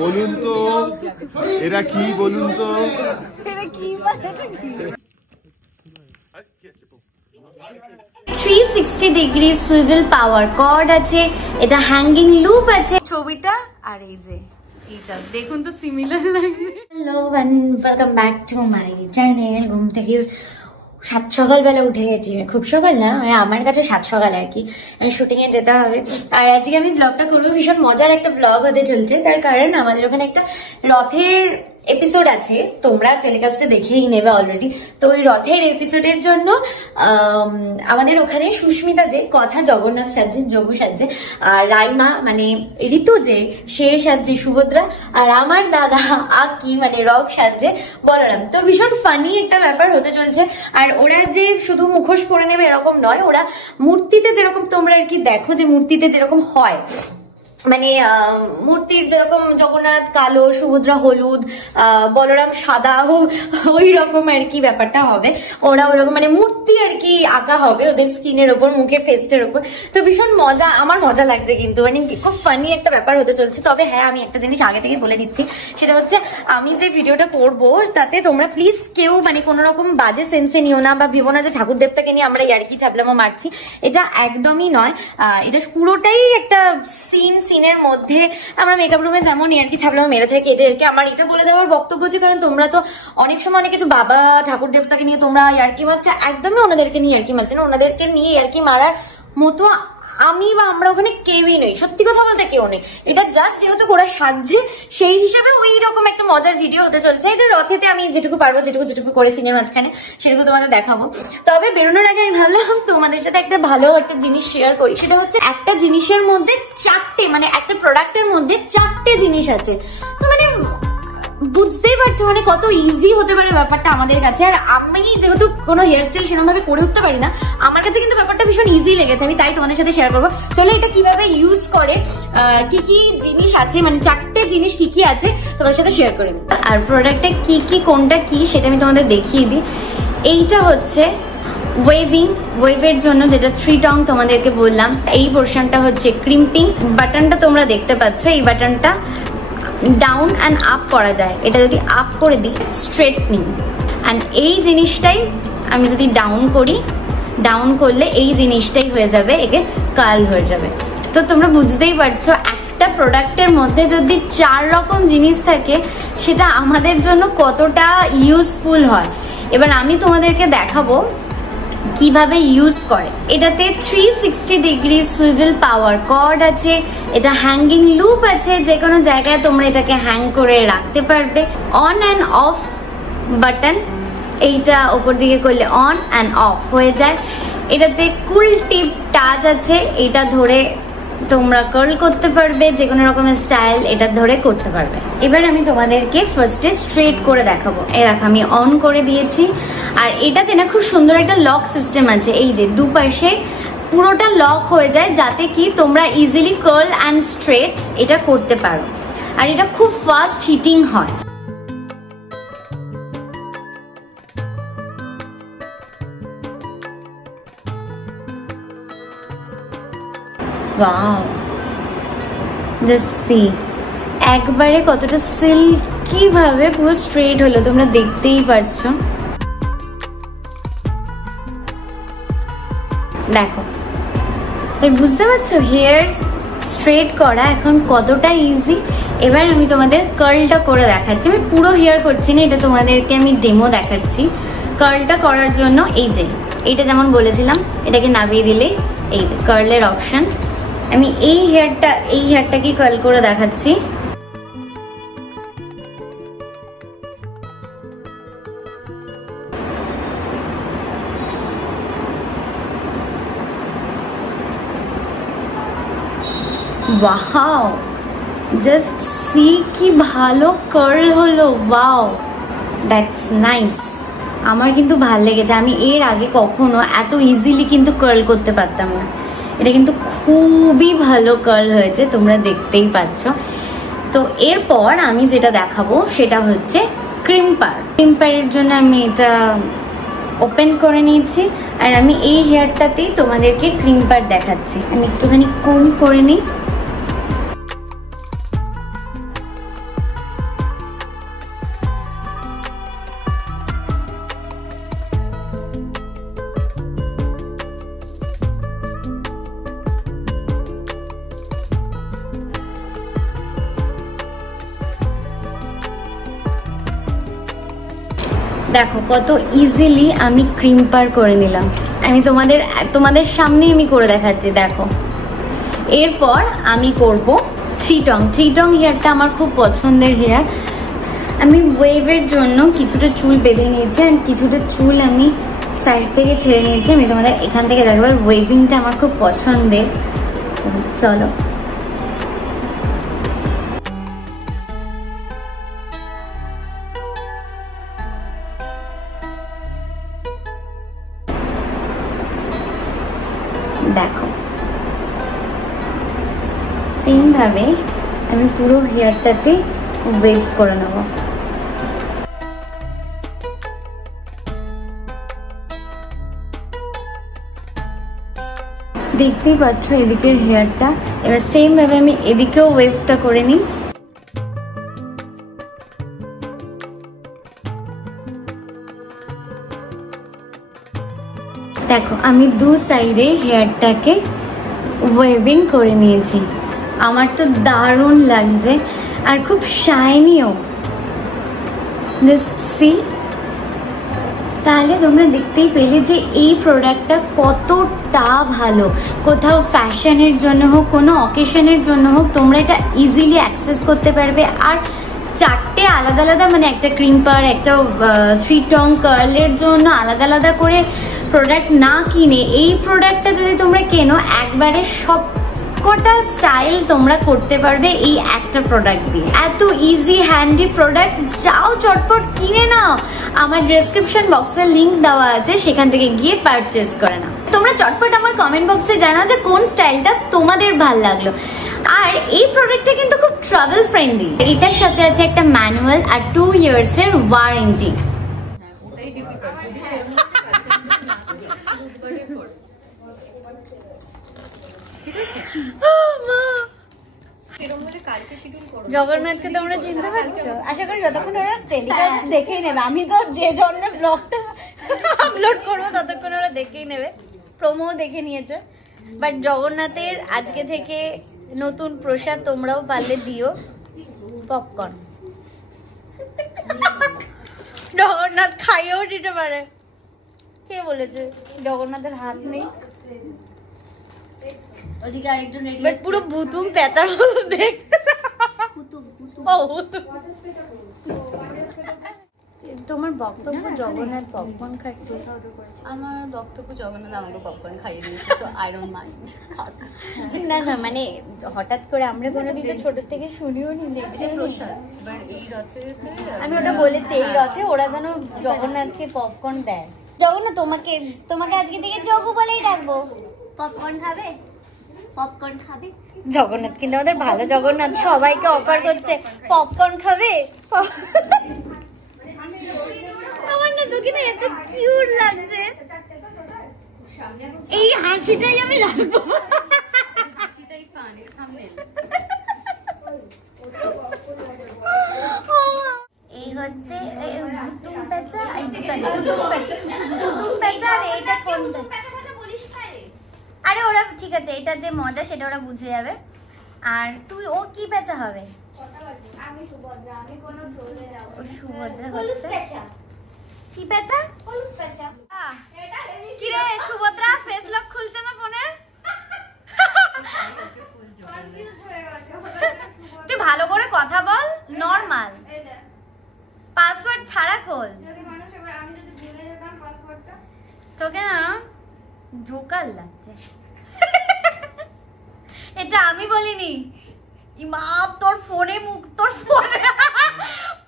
বলুন তো এরা কি, বলুন তো এরা কি? 360 ডিগ্রি সুইভেল পাওয়ার কর্ড আছে, এটা হ্যাঙ্গিং লুপ আছে ছবিটা, আর এই যে এটা দেখুন তো সিমিলার লাগে। Hello and welcome back to my channel. ঘুম থেকে 7 সকালবেলা উঠে গেছি, খুব সকাল না, আমার কাছে 7 সকাল আর কি। শুটিং এ যেতে হবে, আর আজকে আমি ব্লগটা করবো, ভীষণ মজার একটা ব্লগ হতে চলছে। তার কারণ আমাদের ওখানে একটা রথের এপিসোড আছে, তোমরা টেলিকাস্টে দেখেই নেবে অলরেডি। তো ওই রথের এপিসোডের জন্য আমাদের ওখানে সুস্মিতা যে কথা জগন্নাথ সাজছে, যোগু সাজছে, আর রাইমা মানে ঋতু যে সে সাজছে সুভদ্রা, আর আমার দাদা আকি মানে রব সাজছে বলরাম। তো ভীষণ ফানি একটা ব্যাপার হতে চলছে। আর ওরা যে শুধু মুখোশ পরে নেবে এরকম নয়, ওরা মূর্তিতে যেরকম তোমরা আর কি দেখো যে মূর্তিতে যেরকম হয়, মানে মূর্তির যেরকম জগন্নাথ কালো, সুভদ্রা হলুদ, বলরাম সাদা, ওই রকম আর কি ব্যাপারটা হবে। ওরা ওরকম মানে মূর্তি আর কি আঁকা হবে ওদের স্কিনের ওপর, মুখের ফেস্টের ওপর। তো ভীষণ মজা, আমার মজা লাগছে কিন্তু, মানে খুব ফানি একটা ব্যাপার হতে চলছে। তবে হ্যাঁ, আমি একটা জিনিস আগে থেকে বলে দিচ্ছি, সেটা হচ্ছে আমি যে ভিডিওটা করবো তাতে তোমরা প্লিজ কেউ মানে কোনো রকম বাজে সেন্সে নিও না, বা ভেবো না যে ঠাকুর দেবতাকে নিয়ে আমরা ইয়ার্কি ছাবলামো মারছি। এটা একদমই নয়, এটা পুরোটাই একটা সিনের মধ্যে আমরা মেকআপ রুমে যেমন ইয়ার্কি ছাবলামো মেরে থাকি, এটা আর কি আমার এটা বলে দেওয়ার বক্তব্য যে, কারণ তোমরা তো অনেক সময় অনেক কিছু বাবা ঠাকুর দেবতাকে নিয়ে তোমরা ইয়ার্কি মারছে, একদমই ওনাদেরকে নিয়ে ইয়ার্কি মারছে না। ওনাদেরকে নিয়ে ইয়ার্কি মারার মতো আমি বা আমরা ওখানে কেউই নেই, সত্যি কথা বলতে কেউ নেই। এটা জাস্ট যেহেতু ওরা সাজছে সেই হিসাবে ওই রকম একটা মজার ভিডিও হতে চলছে। এটা রথেতে আমি যেটুকু পারবো, যেটুকু করে সিনের মাঝখানে সেটুকু তোমাদের দেখাবো। তবে বেরোনোর আগে আমি ভাবলাম তোমাদের সাথে একটা ভালো একটা জিনিস শেয়ার করি, সেটা হচ্ছে একটা জিনিসের মধ্যে 4টে, মানে একটা প্রোডাক্টের মধ্যে 4টে জিনিস আছে। তো মানে বুঝতেই পারছো মানে কত ইজি হতে পারে ব্যাপারটা আমাদের কাছে। আর আমি যেহেতু কোনো হেয়ার স্টাইল সেরকম ভাবে করে উঠতে পারি না, আমার কাছে কিন্তু ব্যাপারটা ভীষণ ইজি লেগেছে। আমি তাই তোমাদের সাথে শেয়ার করবো। চলো এটা কিভাবে ইউজ করে, কি কি জিনিস আছে, মানে 4টে জিনিস কি কি আছে তোমাদের সাথে শেয়ার করে নিই। আর প্রোডাক্টটা কি কি, কোনটা কি সেটা আমি তোমাদের দেখিয়ে দিই। এইটা হচ্ছে ওয়েভের জন্য, যেটা 3 টং তোমাদেরকে বললাম। এই পোর্শনটা হচ্ছে ক্রিম্পিং। বাটনটা তোমরা দেখতে পাচ্ছ, এই বাটনটা ডাউন অ্যান্ড আপ করা যায়। এটা যদি আপ করে দিই স্ট্রেটনিং, অ্যান্ড এই জিনিসটাই আমি যদি ডাউন করি, ডাউন করলে এই জিনিসটাই হয়ে যাবে, একে কার্ল হয়ে যাবে। তো তোমরা বুঝতেই পারছো একটা প্রোডাক্টের মধ্যে যদি 4 রকম জিনিস থাকে সেটা আমাদের জন্য কতটা ইউজফুল হয়। এবার আমি তোমাদেরকে দেখাবো কিভাবে ইউজ করে। এটাতে 360 ডিগ্রি সুইভেল পাওয়ার কর্ড আছে, এটা হ্যাঙ্গিং লুপ আছে, যে কোনো জায়গায় তোমরা এটাকে হ্যাং করে রাখতে পারবে। অন অ্যান্ড অফ বাটন, এইটা ওপর দিকে করলে অন অ্যান্ড অফ হয়ে যায়। এটাতে কুল টিপ টাচ আছে, এটা ধরে তোমরা কার্ল করতে পারবে, যে কোনো রকমের স্টাইল এটা ধরে করতে পারবে। এবার আমি তোমাদেরকে ফার্স্টে স্ট্রেট করে দেখাবো। এই দেখো আমি অন করে দিয়েছি। আর এটাতে না খুব সুন্দর একটা লক সিস্টেম আছে, এই যে দুপাশে পুরোটা লক হয়ে যায়, যাতে কি তোমরা ইজিলি কার্ল অ্যান্ড স্ট্রেট এটা করতে পারো। আর এটা খুব ফাস্ট হিটিং হয়। ওয়াও, জাস্ট সি, একবারে কতটা সিল্কি ভাবে পুরো স্ট্রেট হলো, তোমরা দেখতেই পারছো। দেখো, বুঝতে পারছো হেয়ার স্ট্রেট করা এখন কতটা ইজি। এবার আমি তোমাদের কার্লটা করে দেখাচ্ছি। আমি পুরো হেয়ার করছি না, এটা তোমাদেরকে আমি ডেমো দেখাচ্ছি। কার্লটা করার জন্য এই যে এইটা যেমন বলেছিলাম, এটাকে নামিয়ে দিলে এই যে কার্লের অপশন। আমি এই হেয়ারটাকে কার্ল করে দেখাচ্ছি। ওয়াও, জাস্ট সি কি ভালো কার্ল হলো। Wow, that's nice. আমার কিন্তু ভালো লেগেছে। আমি এর আগে কখনো এত ইজিলি কিন্তু কার্ল করতে পারতাম না। এটা কিন্তু খুবই ভালো কার্ল হয়েছে, তোমরা দেখতেই পাচ্ছ। তো এরপর আমি যেটা দেখাবো সেটা হচ্ছে ক্রিম্পার। ক্রিম্পারের জন্য আমি এটা ওপেন করে নিয়েছি আর আমি এই হেয়ারটাতেই তোমাদেরকে ক্রিম পার দেখাচ্ছি। আমি একটুখানি কম করে নিই। দেখো কত ইজিলি আমি ক্রিম পার করে নিলাম। আমি তোমাদের সামনেই আমি করে দেখাচ্ছি। দেখো এরপর আমি করব থ্রি টং হেয়ারটা আমার খুব পছন্দের হেয়ার। আমি ওয়েভের জন্য কিছুটা চুল বেঁধে নিয়েছি আর কিছুটা চুল আমি সাইড থেকে ছেড়ে নিয়েছি। আমি তোমাদের এখান থেকে দেখাবো। ওয়েভিংটা আমার খুব পছন্দের। চলো দেখো সেম ভাবে আমি পুরো হেয়ারটাতে ওয়েভ করে নেব। দেখতেই পাচ্ছ এদিকের হেয়ারটা। এবার সেম ভাবে আমি এদিকেও ওয়েভটা করে নিই। দেখো আমি দু সাইডে হেয়ারটাকে ওয়েভিং করে নিয়েছি। আমার তো দারুণ লাগছে আর খুব শাইনিও। Just see. তাহলে তোমরা দেখতেই পেলে যে এই প্রোডাক্টটা কতটা ভালো। কোথাও ফ্যাশনের জন্য হোক, কোনো অকেশনের জন্য হোক, তোমরা এটা ইজিলি অ্যাক্সেস করতে পারবে। আর চারটে আলাদা আলাদা, মানে একটা ক্রিম পার, একটা থ্রি টং কার্লের জন্য আলাদা আলাদা করে প্রোডাক্ট না কিনে এই প্রোডাক্টটা যদি তোমরা কেনো, একবারে সব কটা স্টাইল তোমরা করতে পারবে এই একটা প্রোডাক্ট দিয়ে। এত ইজি হ্যান্ডি প্রোডাক্ট, যাও চটপট কিনে নাও। আমার ডেসক্রিপশন বক্সে লিংক দেওয়া আছে, সেখান থেকে গিয়ে পারচেস করে নাও। তোমরা চটপট আমার কমেন্ট বক্সে জানাও যে কোন স্টাইলটা তোমাদের ভাল লাগলো। আর এই প্রোডাক্টটা কিন্তু খুব ট্রাভেল ফ্রেন্ডলি। এটার সাথে আছে একটা ম্যানুয়াল আর 2 years এর ওয়ারেন্টি। জগন্নাথকে তোমরা চিনতে পারছো? আশা করি যতক্ষণ ওরা টেলিকাস্ট দেখেই নেবে। আমি তো যে জন্য ব্লগটা আপলোড করবো ততক্ষণ ওরা দেখেই নেবে। প্রোমো দেখে নিয়েছে। বাট জগন্নাথের আজকে থেকে নতুন প্রসাদ তোমরাও পারলে দিও, পপকর্ন। জগন্নাথ খাইয়েও দিতে পারে। কে বলেছে জগন্নাথের হাত নেই? ওদিকে আরেকজন পুরো ভুতুম পেঁচার মতো দেখতে। তোমার বক্তব্য জগন্নাথ পপকর্ন খাচ্ছে? আমার বক্তব্য জগন্নাথ আমাকে পপকর্ন খাইয়ে দিয়েছে, তো আই ডোন্ট মাইন্ড। না না, মানে হঠাৎ করে আমরা কোনোদিন তো ছোট থেকে শুনিও নি, দেখতে প্রসাদ। এবার এই রথে আমি ওটা বলেছি, এই রথে ওরা যেন জগন্নাথকে পপকর্ন দেয়। জগন্নাথ তোমাকে আজকে থেকে জগু বলেই ডাকবো। পপকর্ন খাবে? পপকর্ন খাবে? জগন্নাথ কিন্তু আমাদের ভালো জগন্নাথ, সবাইকে অফার করছে পপকর্ন খাবে। আমার না তোকে না এত কিউট লাগছে, এই হাসিটাই আমি রাখবো। হাসিটাই ফান, এটা থাম্বনেল। এই হচ্ছে ভুতুম পেঁচা, ভুতুম পেঁচা। আর এইটা কোনটা? আরে ওরা ঠিক আছে, এটা যে মজা সেটা ওরা বুঝে যাবে। আর তুই ও কি পেঁচা হবে? আমি সুভদ্রা, আমি কোনো চলে যাব। সুভদ্রা হচ্ছে কি পেঁচা? হলুদ পেঁচা। কি রে সুভদ্রা, ফেস লক খুলছে না ফোনের? কনফিউজ হয়ে গেছে। তুই ভালো করে কথা বল, নরমাল। পাসওয়ার্ড ছাড়া কল। যদি মানুষ এবার আমি যদি ভুলে যেতাম পাসওয়ার্ডটা, তোকে না জোকার লাগছে। এটা আমি বলিনি। ইমা তোর ফোনে তোর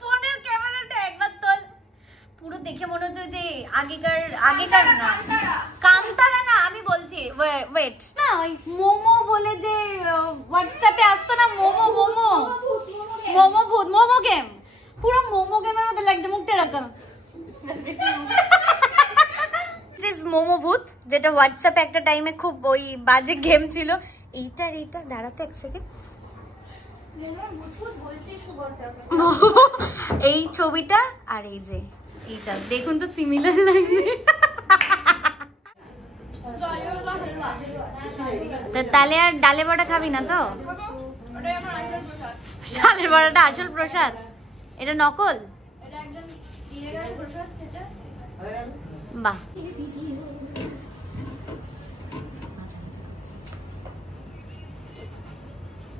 ফোনের ক্যামেরাটা একবার তোল। পুরো দেখে মনে হচ্ছে যে আগেকার না, কান্তারা না। আমি বলছি ওয়েট না, ওই মোমো বলে যে হোয়াটসঅ্যাপে আসতো না, মোমো গেম। পুরো মোমো গেমের মধ্যে লাগছে মুখটা এরকম। মোমো ভূত, যেটা হোয়াটসঅ্যাপে একটা টাইমে খুব ওই বাজে গেম ছিল। এইটা দাঁড়াতে এক সেকেন্ড, এই ছবিটা আর এই যে এইটা দেখুন তো সিমিলার লাগবে। তাহলে আর ডালে বড়া খাবি না তো? ডালের বড়াটা আসল প্রসাদ, এটা নকল। বাহ,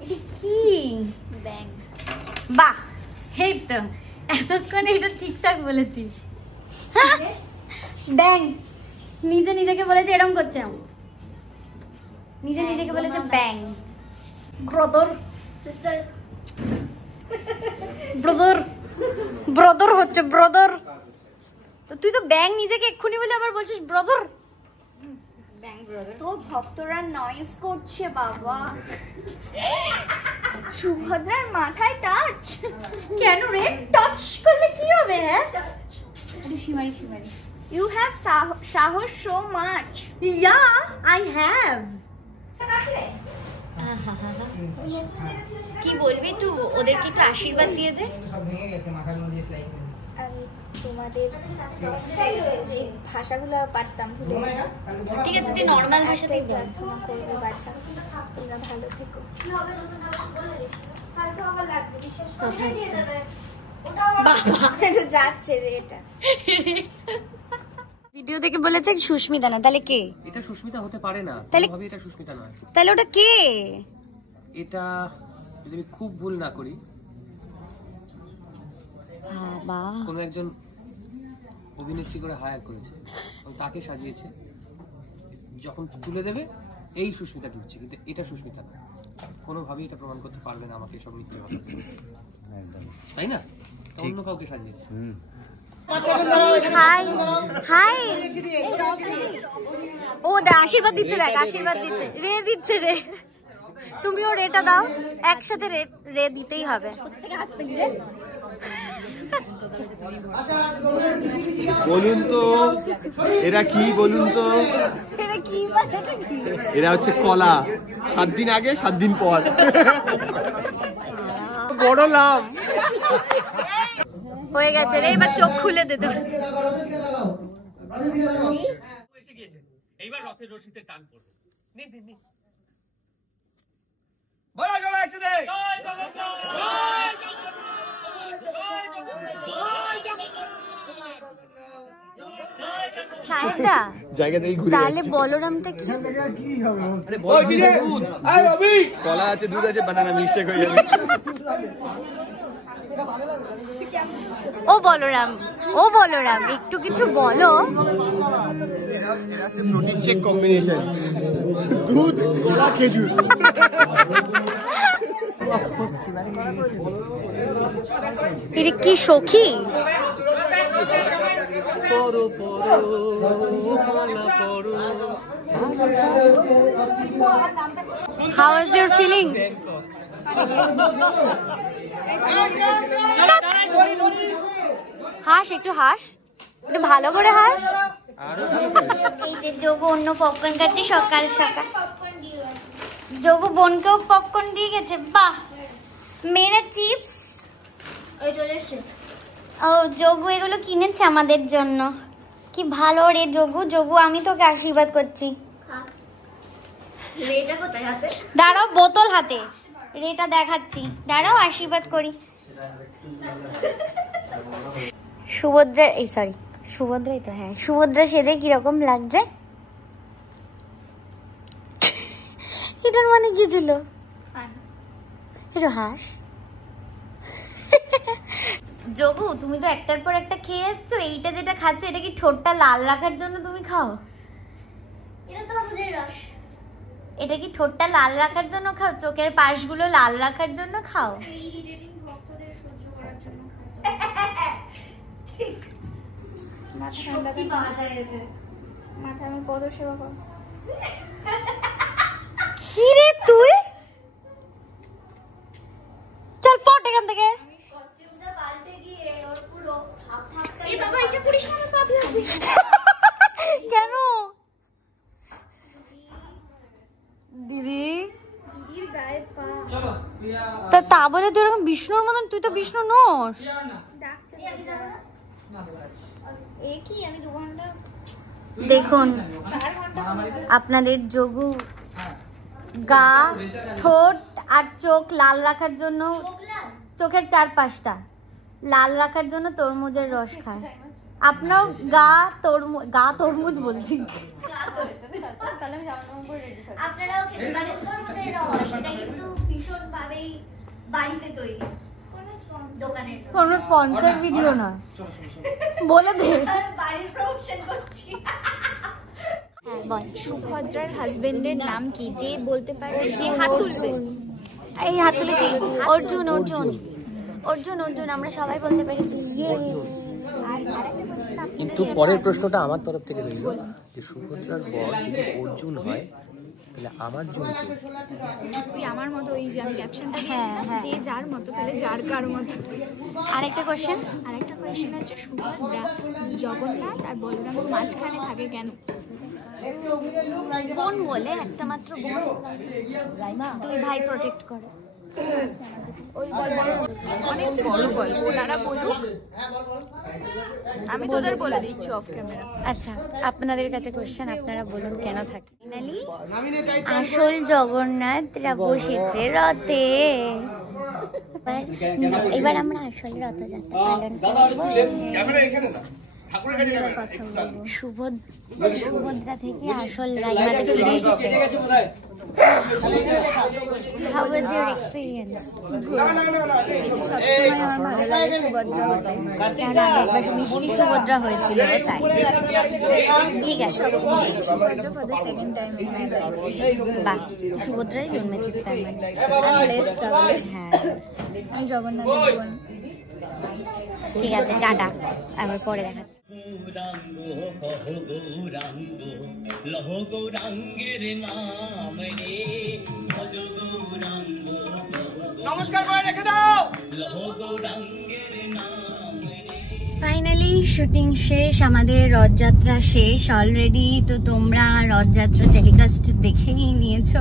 এটা কি ব্যাং? বাহ, এই তো এতক্ষণে এটা ঠিকঠাক বলেছিস। ব্যাং নিজেকে বলেছে, এরকম করছে, নিজেকে বলেছে ব্যাং। ব্রদর সিস্টার, ব্রদর হচ্ছে ব্রদর। তুই তো ব্যাং নিজেকে এক্ষুনি বলে আবার বলছিস ব্রদর। তো ভক্তরা নয়েজ করছে বাবা। সুভদ্রার মাথায় টাচ। কেন রে? টাচ করলে কি হবে? হ্যাঁ, শিমারি ইউ হ্যাভ সাহস so much. Yeah I have. কি বলবি একটু, ওদেরকে একটু আশীর্বাদ দিয়ে দে। আমি তোমাদের ভাষাগুলো পারতাম, ভুলে গেছি। ঠিক আছে, তুই নর্মাল ভাষাতেই বল। প্রার্থনা করবো বাছা, তোমরা ভালো থেকো। এটা যাচ্ছে রে, এটা ভিডিও দেখে বলেছে সুস্মিতা না, তাহলে কে? এটা সুস্মিতা হতে পারে না, তাহলে ভাবি এটা সুস্মিতা নয়। তাহলে ওটা কে? এটা যদি আমি খুব ভুল না করি, কোনো একজন অভিনেত্রী করে হায়ার করেছে এবং তাকে সাজিয়েছে, যখন তুলে দেবে এই সুস্মিতা ঢুকছে, কিন্তু এটা সুস্মিতা না। কোনোভাবেই এটা প্রমাণ করতে পারবে না আমাকে সব মিথ্যে কথা, তাই না? অন্য কাউকে সাজিয়েছে। হাই হাই, ও দা আশীর্বাদ দিচ্ছে, দেখ আশীর্বাদ দিচ্ছে, রে দিচ্ছে রে। তুমি ওর রেটা দাও, একসাথে রে দিতেই হবে। বলুন তো এরা কি, বলুন তো এরা হচ্ছে কলা, 7 দিন আগে 7 দিন পর। বড় লাভ হয়ে গেছে রে, এবার চোখ খুলে দে তোর। এইবার রথের রশিতে টান পড়বে। বলা যাবে একসাথে সাহেবদা, জায়গা থেকে ঘুরে তাহলে বলরামটা কি? কলা আছে, দুধ আছে, বানানা মিল্কশেক হয়ে যাবে। ও বলরাম একটু কিছু বলো। প্রোটিন শেক কম্বিনেশন, দুধ কলা খেজুর। এটা কি সখী? How is your feelings? হাস, একটু হাস, একটু ভালো করে হাস। এই যে যোগু অন্য পপকর্ন খাচ্ছে সকাল সকাল। যোগু বোনকেও পপকর্ন দিয়ে গেছে। বাহ, মেরা চিপস। ও যোগু এগুলো কিনেছে আমাদের জন্য। কি ভালো রে যোগু। যোগু আমি তোকে আশীর্বাদ করছি। দাঁড়াও, বোতল হাতে রেটা দেখাচ্ছি, দাঁড়াও আশীর্বাদ করি। সুভদ্রা, এই সরি সুভদ্রাই তো, হ্যাঁ সুভদ্রা সেজে কিরকম লাগছে? এটার মানে কি ছিল? এটা হাস। যোগু, তুমি তো একটার পর একটা খেয়ে যাচ্ছ। এইটা যেটা খাচ্ছ, এটা কি ঠোঁটটা লাল রাখার জন্য তুমি খাও? এটা কি ঠোঁটটা লাল রাখার জন্য খাও? চোখের পাশগুলো লাল রাখার জন্য খাও? মাথা আমি কত সেবা করব। কি রে তুই? চল পট এখান থেকে। কেন? তা বলে তুই এরকম বিষ্ণুর মতন, তুই তো বিষ্ণু নোস। ডাকছে এ কি আমি 2 ঘন্টা দেখুন 4 ঘন্টা আপনাদের যোগু গা, ঠোঁট আর চোখ লাল রাখার জন্য, চোখের 4-5টা লাল রাখার জন্য তরমুজের রস খায়। আপনার গা তরমুজ বলছি। আপনারাও খেতে পারেন তরমুজের রস, এটা কিন্তু ভীষণভাবেই বাড়িতে তৈরি, দোকানের কোনো স্পন্সর ভিডিও না, বলে দে বাড়ির প্রমোশন করছি। সুভদ্রার হাজবেন্ডের নাম কি? যে বলতে পারবে সে হাত তুলবে। এই হাত তুলেছি। অর্জুন অর্জুন অর্জুন অর্জুন আমরা সবাই বলতে পেরেছি। কিন্তু পরের প্রশ্নটা আমার তরফ থেকে রইল যে সুভদ্রার বর যদি অর্জুন হয় তাহলে আমার জন্য তুই আমার মতো, ওই যে আমি ক্যাপশনটা দিয়েছিলাম, যে যার মতো তাহলে যার কার মতো। আরেকটা কোশ্চেন হচ্ছে সুভদ্রা জগন্নাথ আর বলরামের মাঝখানে থাকে কেন? বোন বলে, একটা মাত্র বোন, 2 ভাই প্রোটেক্ট করে। অনেক বড় গল্প, ওনারা বলুক, আমি তোদের বলে দিচ্ছি অফ ক্যামেরা। আচ্ছা, আপনাদের কাছে কোশ্চেন, আপনারা বলুন কেন থাকে। আসল জগন্নাথরা বসেছে রথে। এবার আমরা আসল রথযাত্রা পালন করবো। সুভদ্রা থেকে আসল রাইমাতে ফিরে এসেছে। How was your experience? সবসময় আমার ভালো লাগে সুভদ্রা হতে, কারণ আগেরবার মিষ্টি সুভদ্রা হয়েছিল তাই। ঠিক আছে, Subhadra for the second time in my life. বাহ, সুভদ্রাই জন্মেছে তার মানে। I'm blessed তাহলে। হ্যাঁ, আমি জগন্নাথের বোন। ঠিক আছে, টাটা, আবার পরে দেখাচ্ছি। গৌরাঙ্গ কহ গৌরাঙ্গ লহ গৌরাঙ্গের নাম রে ভজ গৌরাঙ্গ নমস্কার করে রেখে দাও লহ গৌরাঙ্গের নাম রে। ফাইনালি শুটিং শেষ, আমাদের রথযাত্রা শেষ অলরেডি। তো তোমরা রথযাত্রা টেলিকাস্ট দেখেই নিয়েছো।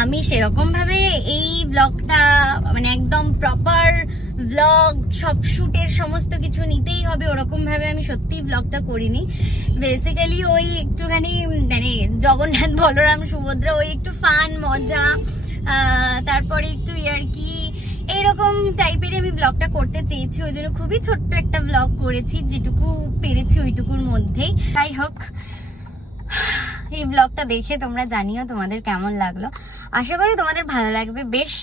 আমি সেরকমভাবে এই ব্লগটা মানে একদম প্রপার ব্লগ, সব শুটের সমস্ত কিছু নিতেই হবে ওরকমভাবে আমি সত্যি ব্লগটা করিনি। বেসিক্যালি ওই একটুখানি মানে জগন্নাথ বলরাম সুভদ্রা ওই একটু ফান মজা, তারপরে একটু ইয়ার্কি, এইরকম টাইপের আমি ব্লগটা করতে চেয়েছি। ওই জন্য খুবই ছোট্ট একটা ব্লগ করেছি, যেটুকু পেরেছি ওইটুকুর মধ্যেই। যাই হোক, এই ব্লগটা দেখে তোমরা জানিও তোমাদের কেমন লাগলো। আশা করি তোমাদের ভালো লাগবে। বেশ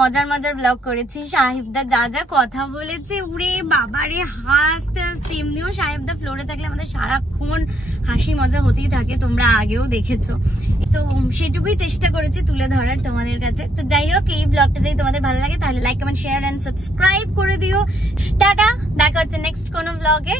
মজার ব্লগ করেছি। সাহেবদা যা যা কথা বলেছে, উড়ে বাবারে হাসতে হাসতে, এমনিও সাহেবদা ফ্লোরে থাকলে আমাদের সারাক্ষণ হাসি মজা হতেই থাকে, তোমরা আগেও দেখেছো। তো সেটুকুই চেষ্টা করেছি তুলে ধরার তোমাদের কাছে। তো যাই হোক, এই ব্লগটা যদি তোমাদের ভালো লাগে তাহলে like, comment, share and subscribe করে দিও। টাটা, দেখা হচ্ছে নেক্সট কোনো ব্লগে।